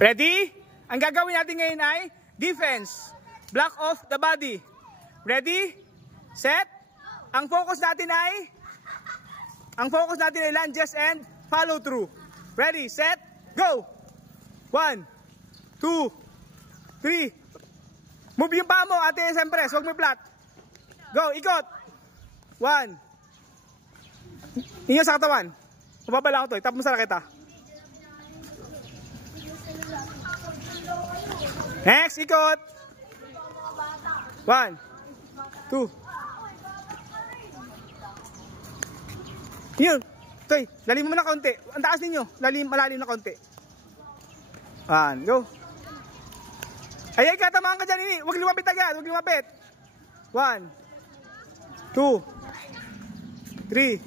Ready? Ang gagawin natin ngayon ay defense. Block off the body. Ready? Set. Ang focus natin ay lunges and follow through. Ready, set, go! 1, 2, 3. Move yung paa mo, ate, siyempre, huwag mo flat. Go, ikot. 1. Inyo sa katawan. Mababala ko to, itap mo sa raketa. Next, ikot. 1, 2. Yun. Toy, lalim mo na konti. Ang taas ninyo. Malalim na konti. Go. Ay, katamaan ka dyan. Huwag lumapit agad. 1, 2, 3.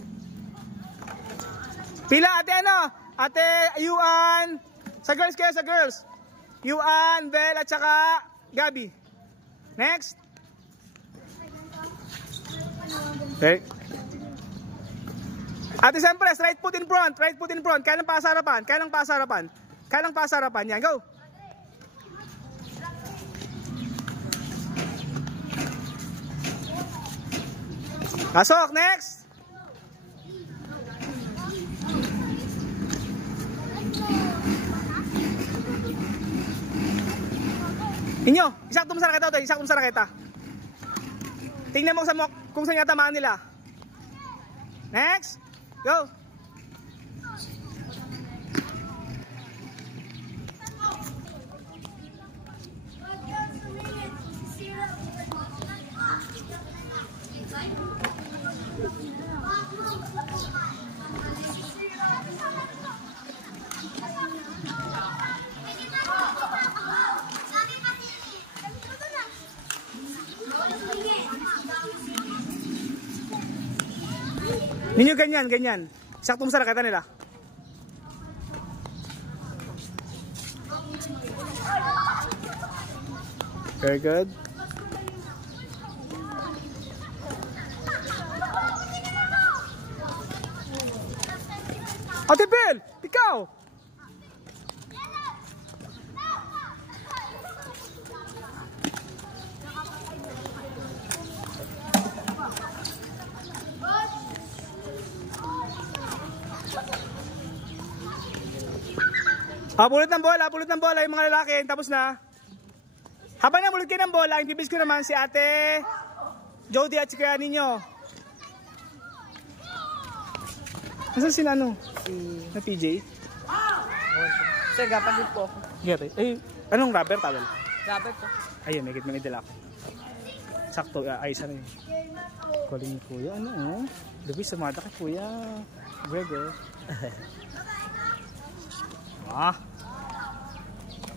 Pila, ate, ano? Ate, Yuan. Sa girls kayo, sa girls. Yuan, Bel, at saka Gabi. Next. Okay. Ate, siyempre, right foot in front. Kaya ng pasarapan. Yan, go. Pasok, next. Inyo, isakto mo sa raketa. Tingnan mo kung saan yung tamaan nila. Next. Go! Ninyo ganyan. Sakto mo sa raketa nila. Very good. Ate Bel, ikaw. Pulot ng bola yung mga lalaki, tapos na. Habang namulot kayo ng bola, intibis ko naman si ate Jody at si kaya ninyo. Nasaan sila ano? Na PJ? Sir, gapagod po ako. Anong rubber towel? Rubber po. Ayun, may dala ako. Sakto, ayos na yun. Calling ni kuya, Luis, sumada ka kuya. Brother.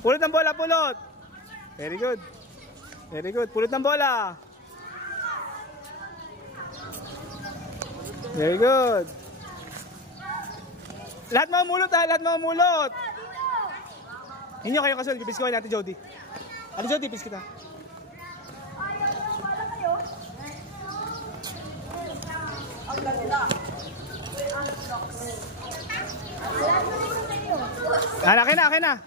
Pulot ng bola, pulot. Very good. Pulot ng bola. Very good. Lahat mamulot. Inyo kayo kasunod. Ipis ko kay Ate Jody. Ate Jody, ipis kita. Ang ganda. Akin na.